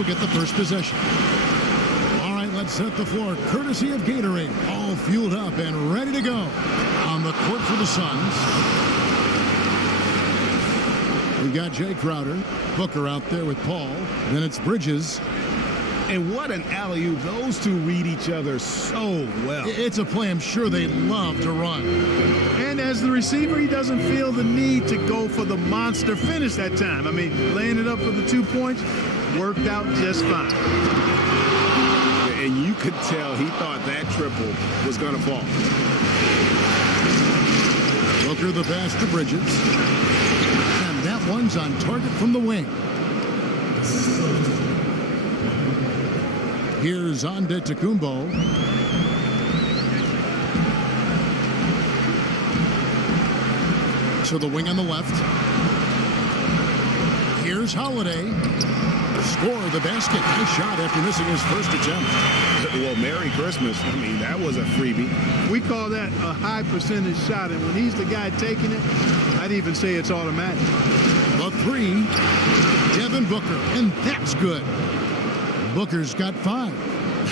will get the first possession. All right, let's set the floor. Courtesy of Gatorade. All fueled up and ready to go on the court for the Suns. We've got Jay Crowder. Booker out there with Paul. Then it's Bridges. And what an alley-oop. Those two read each other so well. It's a play I'm sure they love to run. And as the receiver, he doesn't feel the need to go for the monster finish that time. I mean, laying it up for the 2 points worked out just fine. And you could tell he thought that triple was going to fall. Booker the pass to Bridges. And that one's on target from the wing. Here's Antetokounmpo. To the wing on the left. Here's Holiday. Score the basket. Nice shot after missing his first attempt. Well, Merry Christmas. I mean, that was a freebie. We call that a high percentage shot, and when he's the guy taking it, I'd even say it's automatic. The three, Devin Booker, and that's good. Booker's got 5.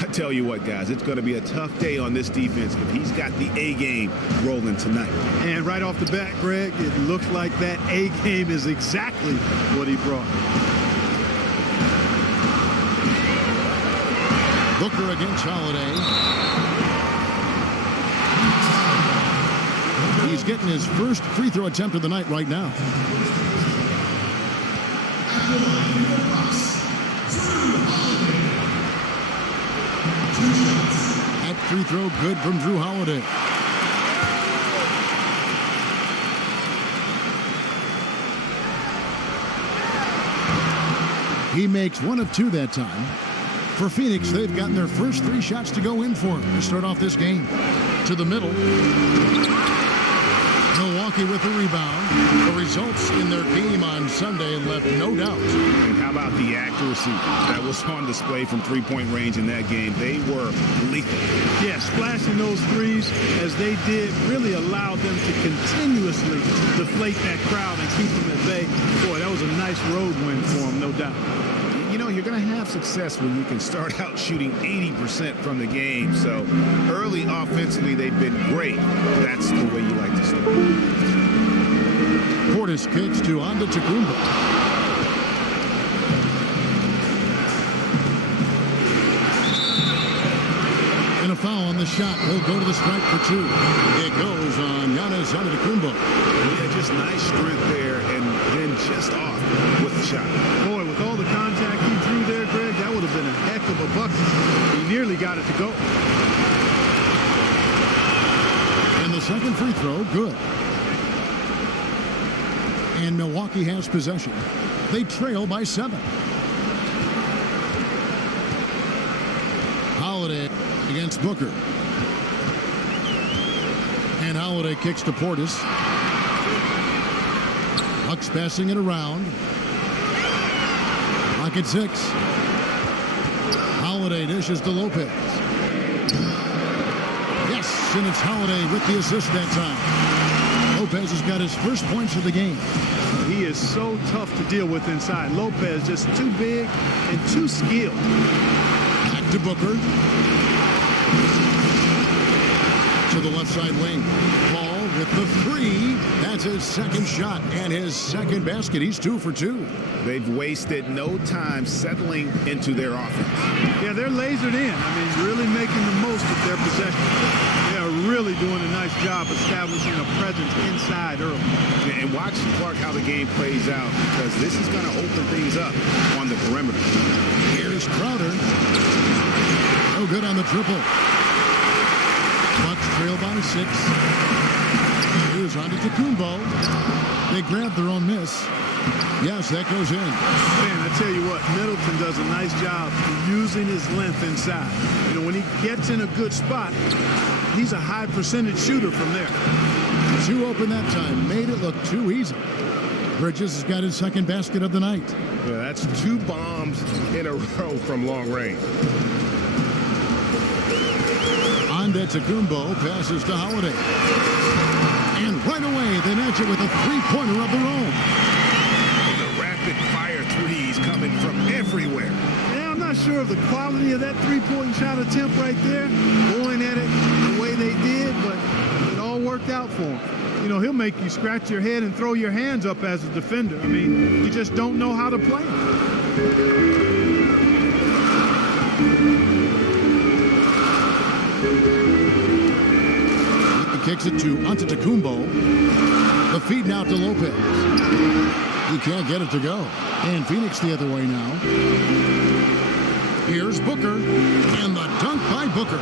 I tell you what, guys, it's going to be a tough day on this defense if he's got the A game rolling tonight. And right off the bat, Greg, it looks like that A game is exactly what he brought. Booker against Holiday. He's getting his first free throw attempt of the night right now. That free throw good from Drew Holiday. He makes 1 of 2 that time. For Phoenix, they've gotten their first 3 shots to go in for him to start off this game. To the middle. Milwaukee with the rebound. The results in their game on Sunday left no doubt. And how about the accuracy that was on display from three-point range in that game? They were lethal. Yeah, splashing those threes as they did really allowed them to continuously deflate that crowd and keep them at bay. Boy, that was a nice road win for them, no doubt. You know, you're going to have success when you can start out shooting 80% from the game. So early offensively, they've been great. That's the way you like to start. Portis kicks to Antetokounmpo. And a foul on the shot. He'll go to the strike for 2. It goes on Giannis Antetokounmpo. Yeah, just nice strength there and then just off with the shot. Boy, with all the contact he drew there, Greg, that would have been a heck of a bucket. He nearly got it to go. And the second free throw, good. And Milwaukee has possession. They trail by 7. Holiday against Booker. And Holiday kicks to Portis. Bucks passing it around. Lock at 6. Holiday dishes to Lopez. Yes, and it's Holiday with the assist that time. Lopez has got his first points of the game. He is so tough to deal with inside. Lopez just too big and too skilled. Back to Booker. To the left side wing. Paul with the 3. That's his second shot and his second basket. He's 2 for 2. They've wasted no time settling into their offense. Yeah, they're lasered in. I mean, really making the most of their possession. They are really doing a nice job establishing a presence inside early. And watch, Clark, how the game plays out, because this is going to open things up on the perimeter. Here's Crowder. No good on the triple. Bucks trail by 6. Here's Antetokounmpo. They grab their own miss. Yes, that goes in. Man, I tell you what, Middleton does a nice job using his length inside. You know, when he gets in a good spot, he's a high percentage shooter from there. 2 open that time. Made it look too easy. Bridges has got his second basket of the night. Yeah, that's 2 bombs in a row from long range. Antetokounmpo passes to Holiday. And right away, they match it with a 3-pointer of their own. The rapid-fire threes coming from everywhere. Yeah, not sure of the quality of that three-point shot attempt right there, going at it the way they did, but it all worked out for him. You know, he'll make you scratch your head and throw your hands up as a defender. I mean, you just don't know how to play him. He kicks it to Antetokounmpo. The feed now to Lopez. He can't get it to go. And Phoenix the other way now. Here's Booker. And the dunk by Booker.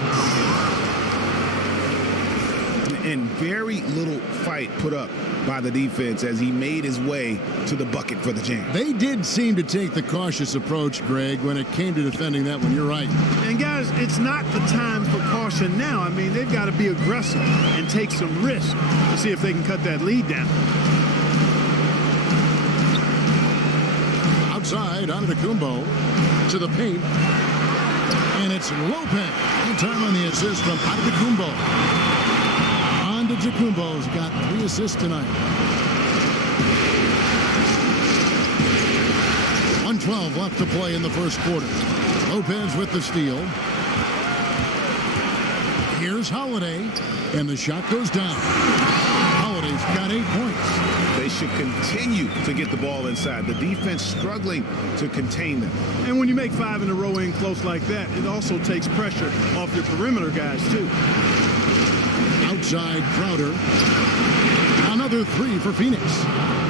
And very little fight put up by the defense as he made his way to the bucket for the jam. They did seem to take the cautious approach, Greg, when it came to defending that one. You're right. And guys, it's not the time for caution now. I mean, they've got to be aggressive and take some risk to see if they can cut that lead down. Outside, Antetokounmpo to the paint. And it's Lopez. Good time on the assist from Antetokounmpo. Antetokounmpo's got 3 assists tonight. 1:12 left to play in the first quarter. Lopez with the steal. Here's Holiday, and the shot goes down. Holiday's got 8 points. They should continue to get the ball inside. The defense struggling to contain them. And when you make 5 in a row in close like that, it also takes pressure off your perimeter guys, too. Outside Crowder. Another 3 for Phoenix.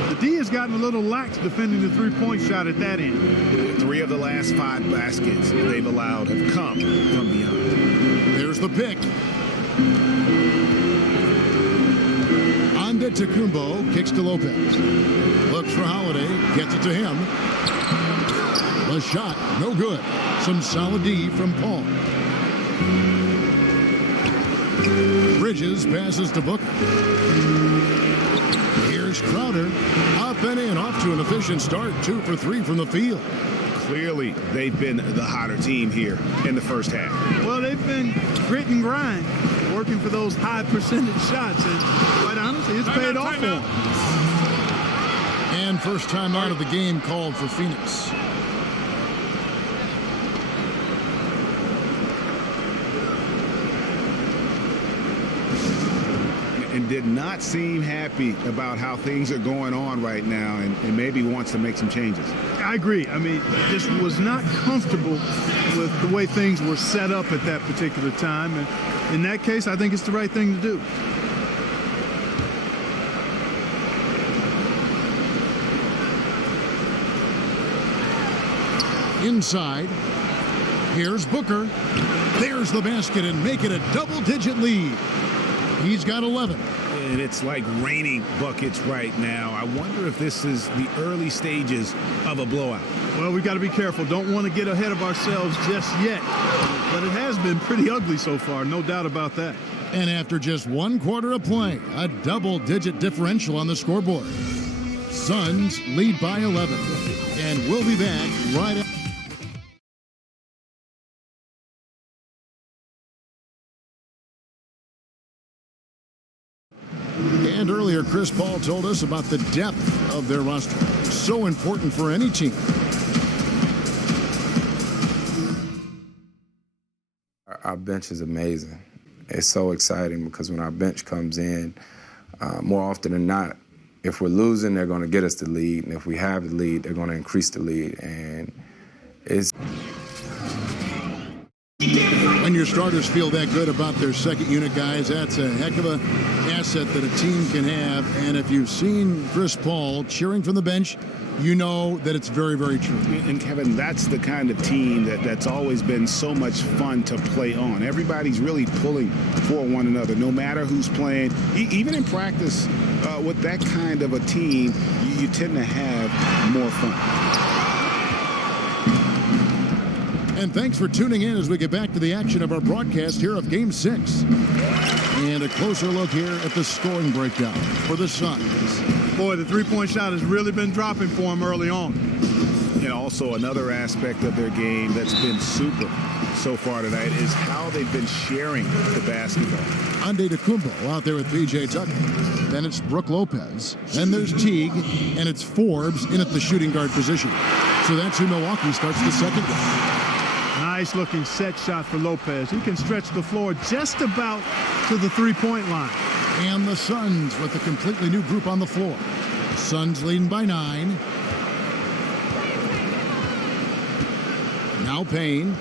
The D has gotten a little lax defending the three-point shot at that end. 3 of the last 5 baskets they've allowed have come from beyond. There's the pick. Antetokounmpo kicks to Lopez. Looks for Holiday. Gets it to him. The shot, no good. Some solid D from Paul. Bridges passes to Booker. Here's Crowder. Up and in. Off to an efficient start. 2 for 3 from the field. Clearly, they've been the hotter team here in the first half. Well, they've been grit and grind, working for those high percentage shots, and quite honestly, it's paid off for them. And first time out of the game called for Phoenix. And did not seem happy about how things are going on right now, and maybe wants to make some changes. I agree. I mean, just was not comfortable with the way things were set up at that particular time. And in that case, I think it's the right thing to do. Inside. Here's Booker. There's the basket and make it a double-digit lead. He's got 11. And it's like raining buckets right now. I wonder if this is the early stages of a blowout. Well, we got to be careful. Don't want to get ahead of ourselves just yet. But it has been pretty ugly so far, no doubt about that. And after just 1 quarter of play, a double-digit differential on the scoreboard. Suns lead by 11. And we'll be back right after. And earlier, Chris Paul told us about the depth of their roster. So important for any team. Our bench is amazing. It's so exciting because when our bench comes in, more often than not, if we're losing, they're going to get us the lead. And if we have the lead, they're going to increase the lead. And it's... When your starters feel that good about their second unit guys, that's a heck of a asset that a team can have. And if you've seen Chris Paul cheering from the bench, you know that it's very, very true. And Kevin, that's the kind of team that's always been so much fun to play on. Everybody's really pulling for one another, no matter who's playing. Even in practice, with that kind of a team, you tend to have more fun. And thanks for tuning in as we get back to the action of our broadcast here of Game 6. And a closer look here at the scoring breakdown for the Suns. Boy, the three-point shot has really been dropping for them early on. And also another aspect of their game that's been super so far tonight is how they've been sharing the basketball. Antetokounmpo out there with P.J. Tucker. Then it's Brook Lopez. Then there's Teague. And it's Forbes in at the shooting guard position. So that's who Milwaukee starts the second game. Nice looking set shot for Lopez. He can stretch the floor just about to the three-point line. And the Suns with a completely new group on the floor. Suns leading by 9. Now Payne.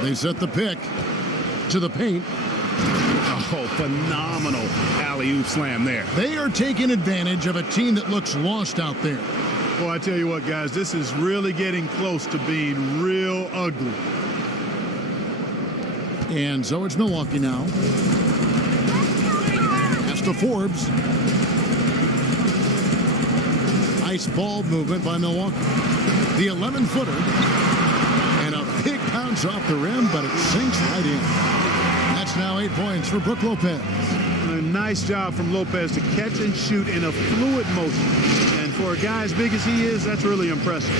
They set the pick to the paint. Oh, phenomenal alley-oop slam there. They are taking advantage of a team that looks lost out there. Well, I tell you what, guys, this is really getting close to being real ugly. And so it's Milwaukee now. Pass to Forbes. Nice ball movement by Milwaukee. The 11-footer. And a big bounce off the rim, but it sinks right in. That's now 8 points for Brook Lopez. A nice job from Lopez to catch and shoot in a fluid motion. And for a guy as big as he is, that's really impressive.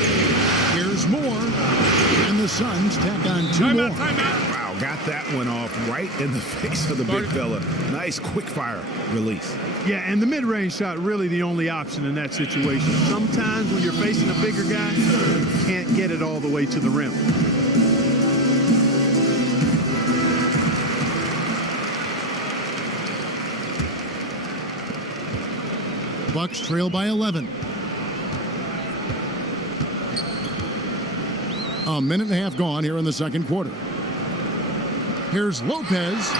Here's more. And the Suns tack on 2 more. Wow, got that one off right in the face of the big fella. Nice quick fire release. Yeah, and the mid-range shot really the only option in that situation. Sometimes when you're facing a bigger guy, you can't get it all the way to the rim. Bucks trail by 11. A minute and a half gone here in the second quarter. Here's Lopez.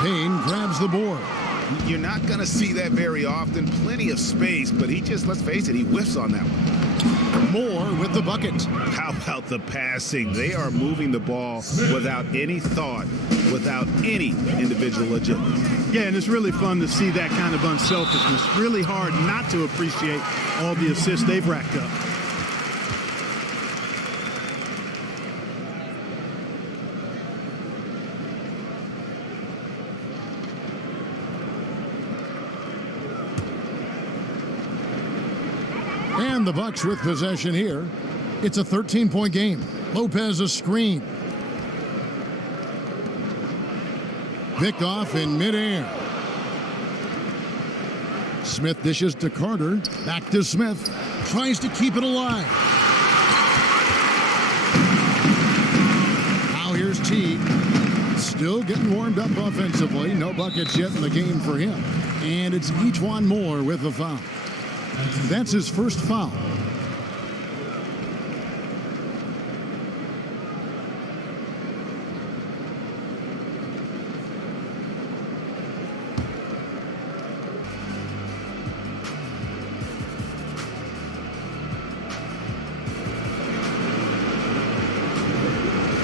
Payne grabs the board. You're not going to see that very often. Plenty of space, but he just, let's face it, he whiffs on that one. Moore with the bucket. How about the passing? They are moving the ball without any thought, without any individual agility. Yeah, and it's really fun to see that kind of unselfishness. Really hard not to appreciate all the assists they've racked up. And the Bucks with possession here. It's a 13-point game. Lopez a screen. Picked off in midair. Smith dishes to Carter. Back to Smith. Tries to keep it alive. Now here's Teague. Still getting warmed up offensively. No buckets yet in the game for him. And it's Ejuan Moore with the foul. That's his first foul.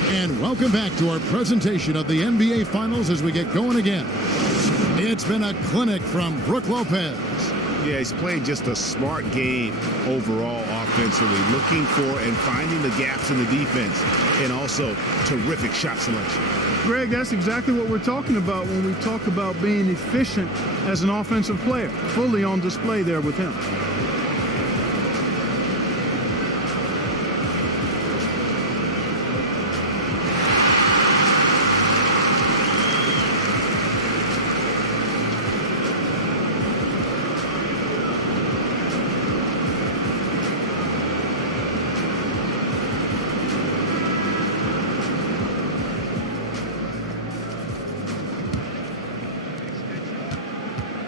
And welcome back to our presentation of the NBA Finals as we get going again. It's been a clinic from Brook Lopez. Yeah, he's playing just a smart game overall offensively, looking for and finding the gaps in the defense, and also terrific shot selection. Greg, that's exactly what we're talking about when we talk about being efficient as an offensive player. Fully on display there with him.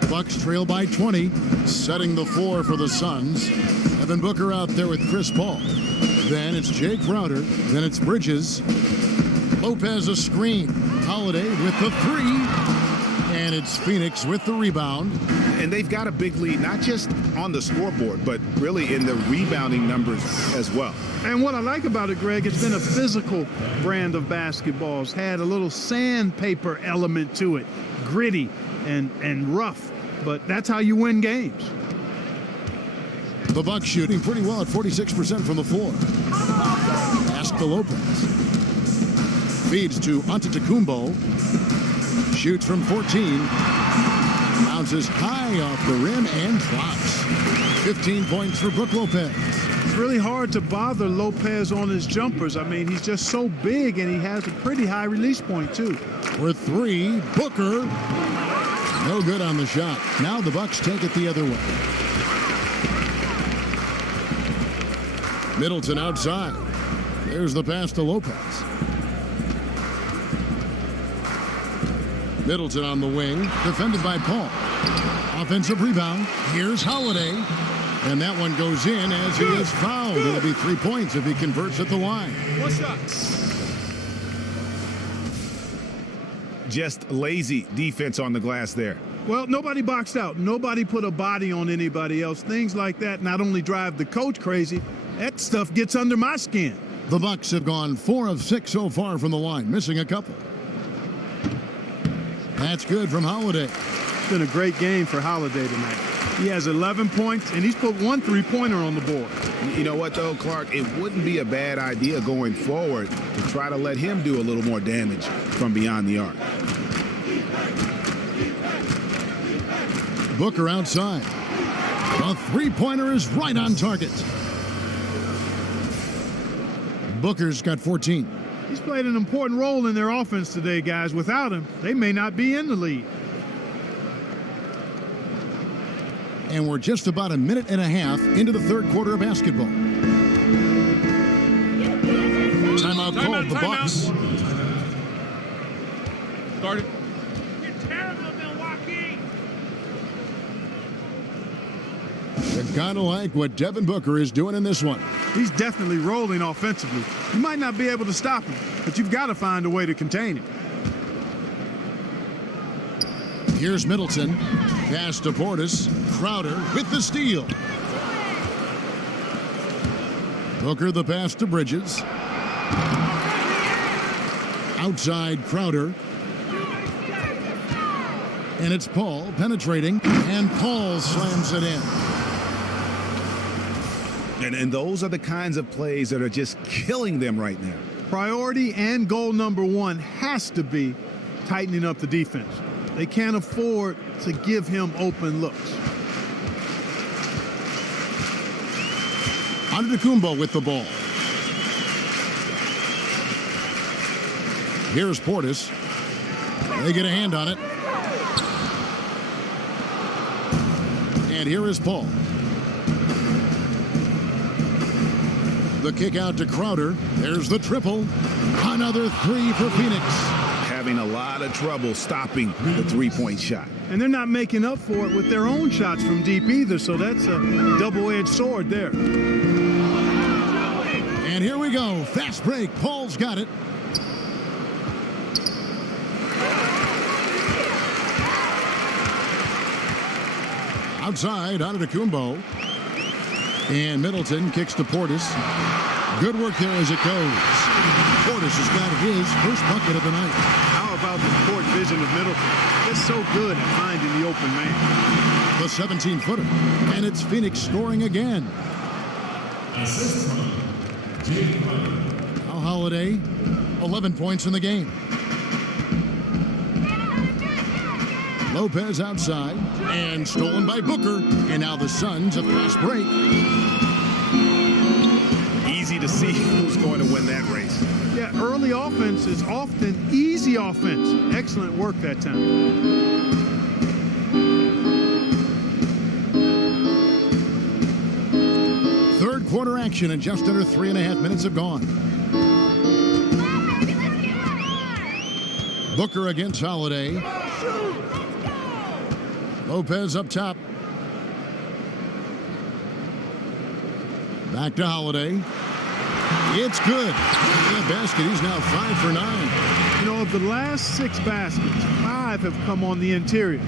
Bucks trail by 20, setting the floor for the Suns. Devin Booker out there with Chris Paul. Then it's Jay Crowder. Then it's Bridges. Lopez a screen. Holiday with the 3. And it's Phoenix with the rebound. And they've got a big lead, not just on the scoreboard, but really in the rebounding numbers as well. And what I like about it, Greg, it's been a physical brand of basketball. It's had a little sandpaper element to it. Gritty and rough. But that's how you win games. The Bucks shooting pretty well at 46% from the floor. Pass to Lopez. Feeds to Antetokounmpo. Shoots from 14. Bounces high off the rim and drops. 15 points for Brook Lopez. It's really hard to bother Lopez on his jumpers. I mean, he's just so big, and he has a pretty high release point, too. For 3, Booker. No good on the shot. Now the Bucks take it the other way. Middleton outside. There's the pass to Lopez. Middleton on the wing, defended by Paul. Offensive rebound. Here's Holiday. And that one goes in as he is fouled. It'll be 3 points if he converts at the line. What's up? Just lazy defense on the glass there. Well, nobody boxed out. Nobody put a body on anybody else. Things like that not only drive the coach crazy, that stuff gets under my skin. The Bucks have gone 4 of 6 so far from the line, missing a couple. That's good from Holiday. It's been a great game for Holiday tonight. He has 11 points, and he's put 1 3-pointer on the board. You know what, though, Clark? It wouldn't be a bad idea going forward to try to let him do a little more damage from beyond the arc. Booker outside. The three-pointer is right on target. Booker's got 14. He's played an important role in their offense today, guys. Without him, they may not be in the lead. And we're just about a minute and a half into the third quarter of basketball. Timeout called the Bucks. Started. You gotta like what Devin Booker is doing in this one. He's definitely rolling offensively. You might not be able to stop him, but you've got to find a way to contain him. Here's Middleton. Pass to Portis. Crowder with the steal. Booker the pass to Bridges. Outside Crowder. And it's Paul penetrating, and Paul slams it in. And those are the kinds of plays that are just killing them right now. Priority and goal number one has to be tightening up the defense. They can't afford to give him open looks. Antetokounmpo with the ball. Here's Portis. They get a hand on it. And here is Paul. The kick out to Crowder. There's the triple. Another three for Phoenix. Having a lot of trouble stopping the three-point shot. And they're not making up for it with their own shots from deep either, so that's a double-edged sword there. And here we go. Fast break. Paul's got it. Outside, Antetokounmpo. And Middleton kicks to Portis. Good work there as it goes. Portis has got his first bucket of the night. How about the court vision of Middleton? They're so good at finding the open man. The 17-footer. And it's Phoenix scoring again. Al Holiday, 11 points in the game. Lopez outside, and stolen by Booker. And now the Suns a fast break. Easy to see who's going to win that race. Yeah, early offense is often easy offense. Excellent work that time. Third quarter action, and just under 3.5 minutes have gone. Booker against Holiday. Lopez up top. Back to Holiday. It's good. That basket, he's now 5 for 9. You know, of the last 6 baskets, 5 have come on the interior.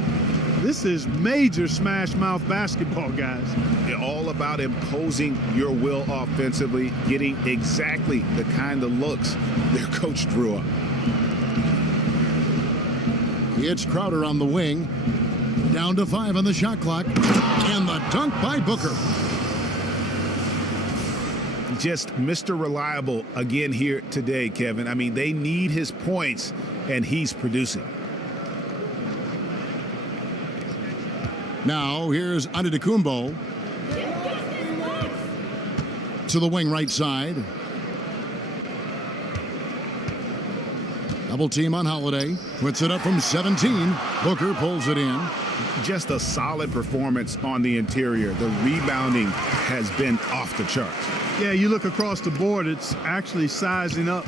This is major smash mouth basketball, guys. It's all about imposing your will offensively, getting exactly the kind of looks their coach drew up. It's Crowder on the wing. Down to 5 on the shot clock. And the dunk by Booker. Just Mr. Reliable again here today, Kevin. I mean, they need his points, and he's producing. Now, here's Antetokounmpo. To the wing right side. Double team on Holiday. Puts it up from 17. Booker pulls it in. just a solid performance on the interior. The rebounding has been off the charts. Yeah, you look across the board, it's actually shaping up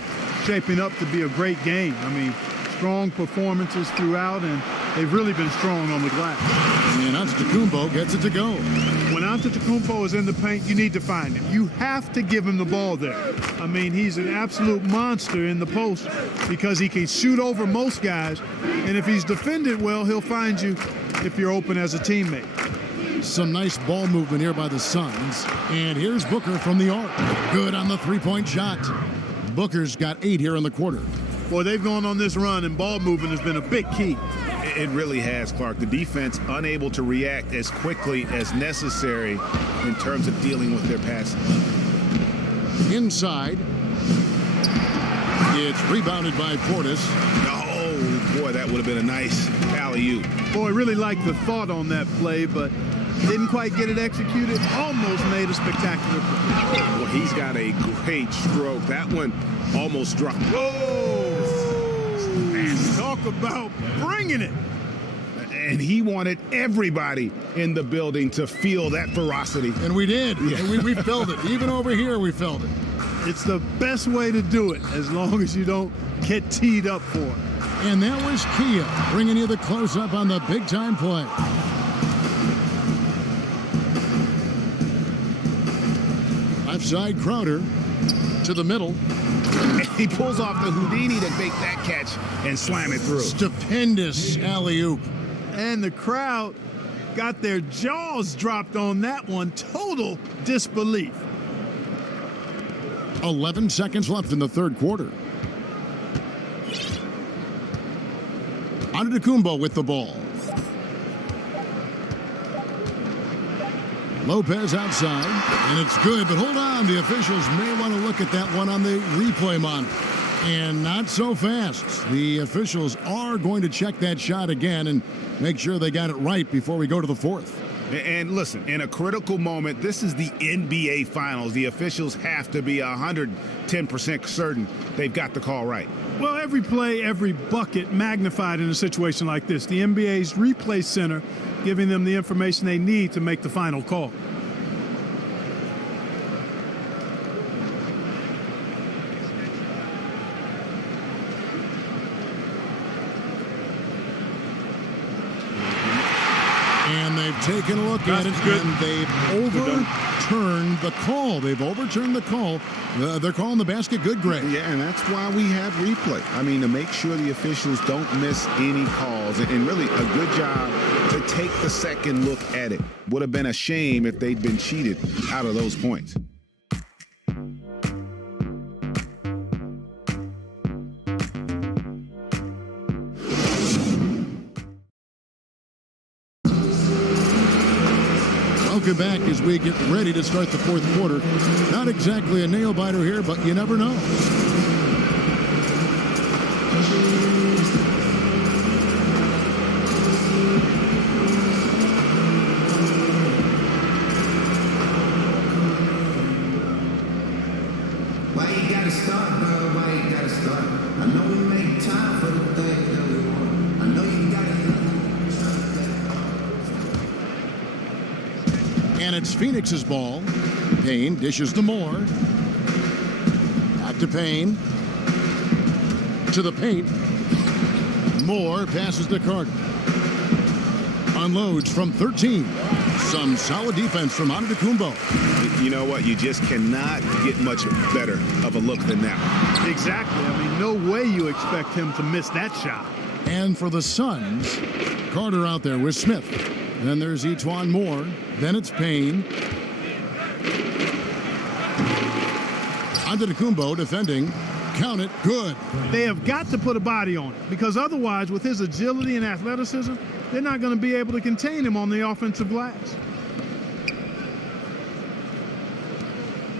to be a great game. I mean, strong performances throughout, and they've really been strong on the glass. And Antetokounmpo gets it to go. When Antetokounmpo is in the paint, you need to find him. You have to give him the ball there. I mean, he's an absolute monster in the post because he can shoot over most guys, and if he's defended well, he'll find you if you're open as a teammate. Some nice ball movement here by the Suns. And here's Booker from the arc. Good on the three-point shot. Booker's got 8 here in the quarter. Boy, they've gone on this run, and ball movement has been a big key. It really has, Clark. The defense unable to react as quickly as necessary in terms of dealing with their passing. Inside. It's rebounded by Portis. Oh, boy, that would have been a nice alley-oop. Boy, really liked the thought on that play, but didn't quite get it executed. Almost made a spectacular play. Well, he's got a great stroke. That one almost dropped. Whoa! Talk about bringing it. And he wanted everybody in the building to feel that ferocity. And we did. Yeah. And we felt it. Even over here, we felt it. It's the best way to do it, as long as you don't get teed up for it. And that was Kia bringing you the close-up on the big-time play. Left side, Crowder to the middle. He pulls off the Houdini to make that catch and slam it through. Stupendous alley-oop. And the crowd got their jaws dropped on that one. Total disbelief. 11 seconds left in the third quarter. Antetokounmpo with the ball. Lopez outside, and it's good, but hold on. The officials may want to look at that one on the replay monitor. And not so fast. The officials are going to check that shot again and make sure they got it right before we go to the fourth. And listen, in a critical moment, this is the NBA Finals. The officials have to be 110% certain they've got the call right. Well, every play, every bucket magnified in a situation like this. The NBA's replay center giving them the information they need to make the final call. And they've taken a look at it, and they've overturned the call. They've overturned the call. They're calling the basket good, Greg. Yeah, and that's why we have replay. I mean, to make sure the officials don't miss any calls. And really a good job to take the second look at it. Would have been a shame if they'd been cheated out of those points. Welcome back as we get ready to start the fourth quarter. Not exactly a nail-biter here, but you never know. Why you gotta start, girl? Why you gotta start? I know we make time for the things that we want. I know you gotta. And it's Phoenix's ball. Payne dishes to Moore. Back to Payne. To the paint. Moore passes to Carter. Unloads from 13. Some solid defense from Antetokounmpo. You know what? You just cannot get much better of a look than that. Exactly. I mean, no way you expect him to miss that shot. And for the Suns, Carter out there with Smith. Then there's Etuan Moore. Then it's Payne. Antetokounmpo defending. Count it. Good. They have got to put a body on it, because otherwise, with his agility and athleticism, they're not going to be able to contain him on the offensive glass.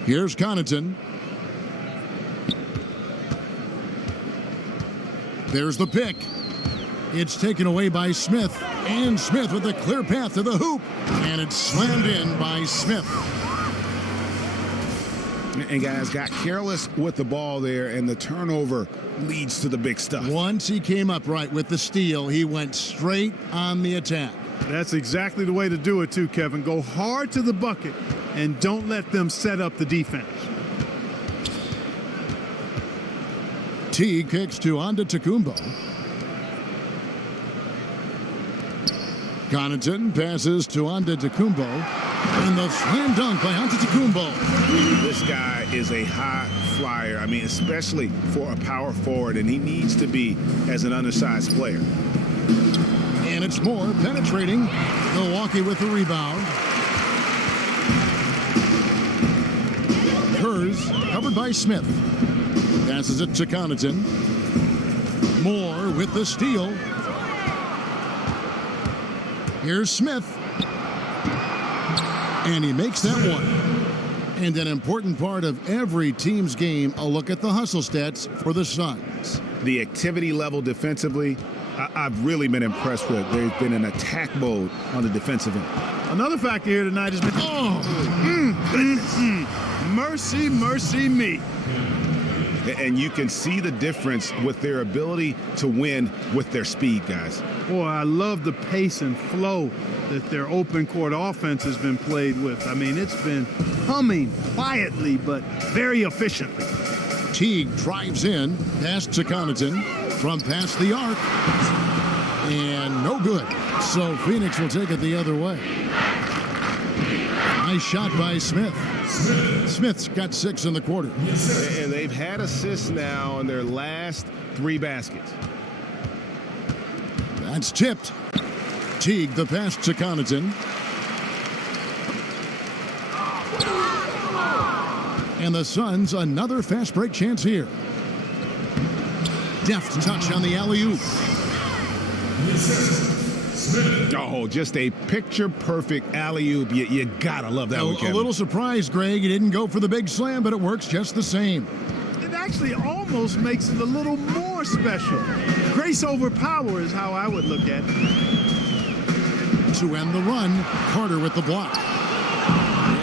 Here's Connaughton. There's the pick. It's taken away by Smith. And Smith with a clear path to the hoop. And it's slammed in by Smith. And guys got careless with the ball there, and the turnover leads to the big stuff. Once he came up right with the steal, he went straight on the attack. That's exactly the way to do it too, Kevin. Go hard to the bucket and don't let them set up the defense. Teague kicks to Antetokounmpo. Connaughton passes to Antetokounmpo. And the slam dunk by Antetokounmpo. This guy is a high flyer. I mean, especially for a power forward, and he needs to be as an undersized player. And it's Moore penetrating. Milwaukee with the rebound. Hers covered by Smith. Passes it to Connaughton. Moore with the steal. Here's Smith. And he makes that one. And an important part of every team's game, a look at the hustle stats for the Suns. The activity level defensively, I've really been impressed with. There's been an attack mode on the defensive end. Another factor here tonight has been, mercy, mercy me. And you can see the difference with their ability to win with their speed, guys. Boy, I love the pace and flow that their open court offense has been played with. I mean, it's been humming quietly, but very efficiently. Teague drives in, pass to Connaughton from past the arc, and no good. So Phoenix will take it the other way. Nice shot by Smith. Smith's got 6 in the quarter. And they've had assists now in their last 3 baskets. That's tipped. Teague the pass to Connaughton. And the Suns another fast break chance here. Deft touch on the alley-oop. Oh, just a picture-perfect alley-oop. You gotta love that one, Kevin. A little surprised, Greg. He didn't go for the big slam, but it works just the same. It actually almost makes it a little more special. Grace over power is how I would look at it. To end the run, Carter with the block.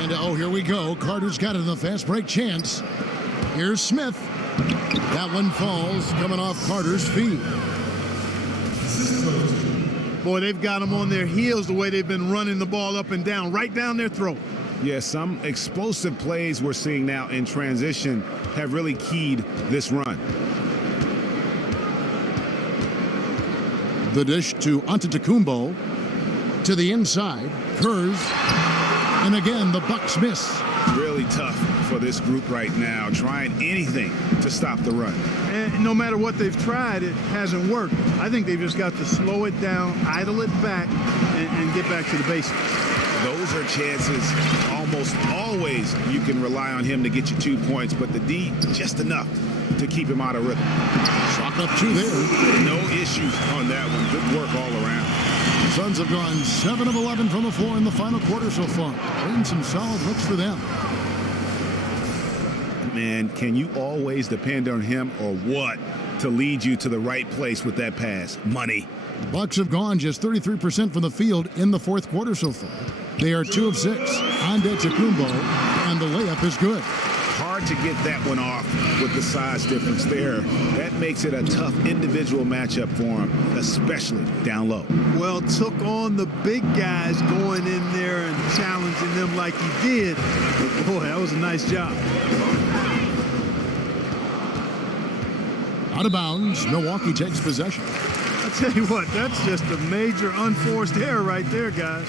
And oh, here we go. Carter's got it in the fast break chance. Here's Smith. That one falls, coming off Carter's feet. Boy, they've got them on their heels the way they've been running the ball up and down, right down their throat. Yeah, some explosive plays we're seeing now in transition have really keyed this run. The dish to Antetokounmpo. To the inside. Curves. And again, the Bucks miss. Really tough for this group right now, trying anything to stop the run. And no matter what they've tried, it hasn't worked. I think they've just got to slow it down, idle it back, and get back to the basics. Those are chances almost always you can rely on him to get you 2 points, but the D, just enough to keep him out of rhythm. Chalk up 2 there. No issues on that one. Good work all around. Suns have gone 7 of 11 from the floor in the final quarter so far. Getting some solid looks for them. Man, can you always depend on him or what to lead you to the right place with that pass? Money. Bucks have gone just 33% from the field in the fourth quarter so far. They are 2 of 6. Antetokounmpo, and the layup is good. Hard to get that one off with the size difference there. That makes it a tough individual matchup for him, especially down low. Well, took on the big guys going in there and challenging them like he did. But boy, that was a nice job. Out of bounds, Milwaukee takes possession. I tell you what, that's just a major unforced error right there, guys.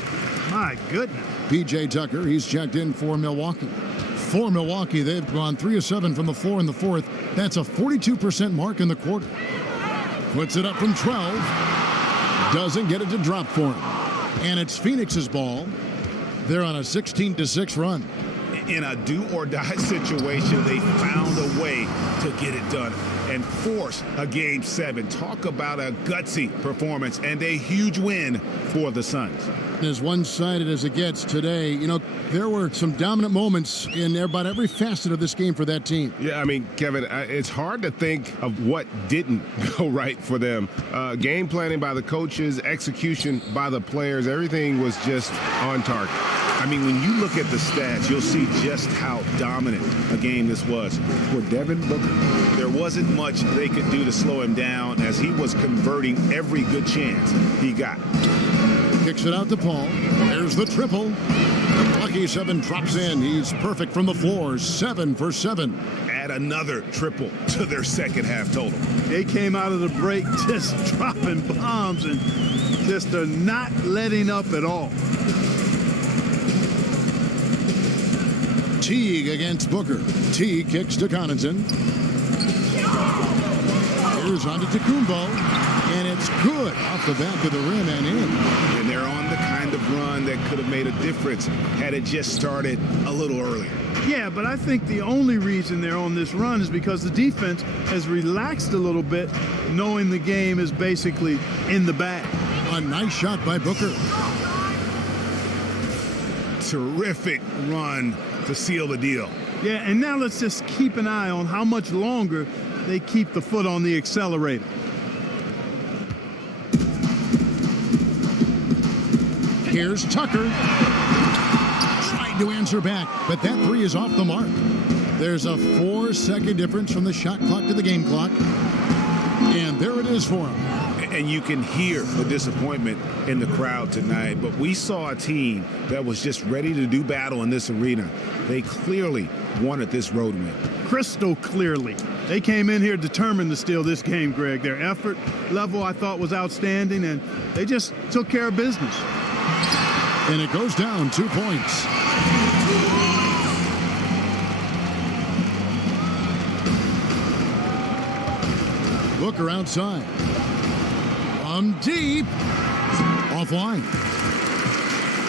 My goodness. P.J. Tucker, he's checked in for Milwaukee. For Milwaukee, they've gone 3 of 7 from the floor in the fourth. That's a 42% mark in the quarter. Puts it up from 12. Doesn't get it to drop for him. And it's Phoenix's ball. They're on a 16-6 run. In a do-or-die situation, they found a way to get it done and force a Game 7. Talk about a gutsy performance and a huge win for the Suns. As one-sided as it gets today, you know, there were some dominant moments in about every facet of this game for that team. Yeah, I mean, Kevin, it's hard to think of what didn't go right for them. Game planning by the coaches, execution by the players, everything was just on target. I mean, when you look at the stats, you'll see just how dominant a game this was. For Devin Booker, there wasn't much they could do to slow him down as he was converting every good chance he got. Kicks it out to Paul. There's the triple. Lucky 7 drops in. He's perfect from the floor. 7 for 7. Add another triple to their second half total. They came out of the break just dropping bombs and just are not letting up at all. Teague against Booker. Teague kicks to Connaughton. Here's on to Tacumbo. And it's good off the back of the rim and in. And they're on the kind of run that could have made a difference had it just started a little earlier. Yeah, but I think the only reason they're on this run is because the defense has relaxed a little bit, knowing the game is basically in the bag. A nice shot by Booker. Terrific run to seal the deal. Yeah, and now let's just keep an eye on how much longer they keep the foot on the accelerator. Here's Tucker. Tried to answer back, but that 3 is off the mark. There's a 4-second difference from the shot clock to the game clock. And there it is for him. And you can hear the disappointment in the crowd tonight. But we saw a team that was just ready to do battle in this arena. They clearly wanted this road win. Crystal clearly. They came in here determined to steal this game, Greg. Their effort level, I thought, was outstanding, and they just took care of business. And it goes down 2 points. Booker outside. On deep. Offline.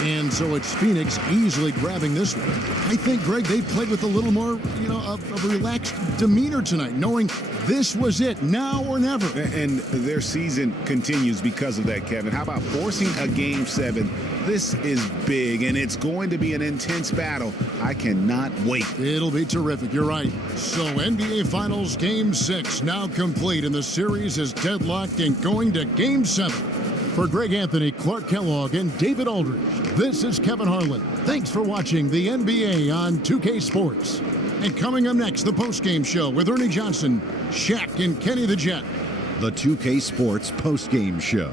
And so it's Phoenix easily grabbing this one. I think, Greg, they played with a little more, of a relaxed demeanor tonight, knowing this was it, now or never. And their season continues because of that, Kevin. How about forcing a Game 7? This is big, and it's going to be an intense battle. I cannot wait. It'll be terrific. You're right. So NBA Finals Game 6 now complete, and the series is deadlocked and going to Game 7. For Greg Anthony, Clark Kellogg, and David Aldridge, this is Kevin Harlan. Thanks for watching the NBA on 2K Sports. And coming up next, the postgame show with Ernie Johnson, Shaq, and Kenny the Jet. The 2K Sports postgame show.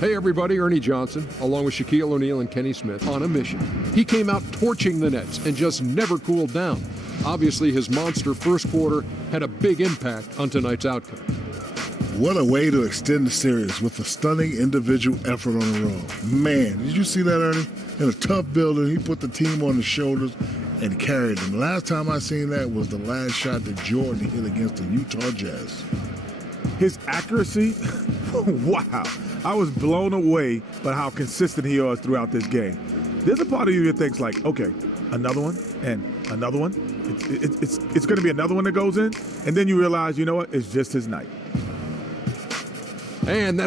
Hey everybody, Ernie Johnson, along with Shaquille O'Neal and Kenny Smith, on a mission. He came out torching the Nets and just never cooled down. Obviously, his monster first quarter had a big impact on tonight's outcome. What a way to extend the series with a stunning individual effort on the road. Man, did you see that, Ernie? In a tough building, he put the team on his shoulders and carried them. Last time I seen that was the last shot that Jordan hit against the Utah Jazz. His accuracy, wow. I was blown away by how consistent he was throughout this game. There's a part of you that thinks like, okay, another one and another one. It's going to be another one that goes in. And then you realize, you know what, it's just his night. And that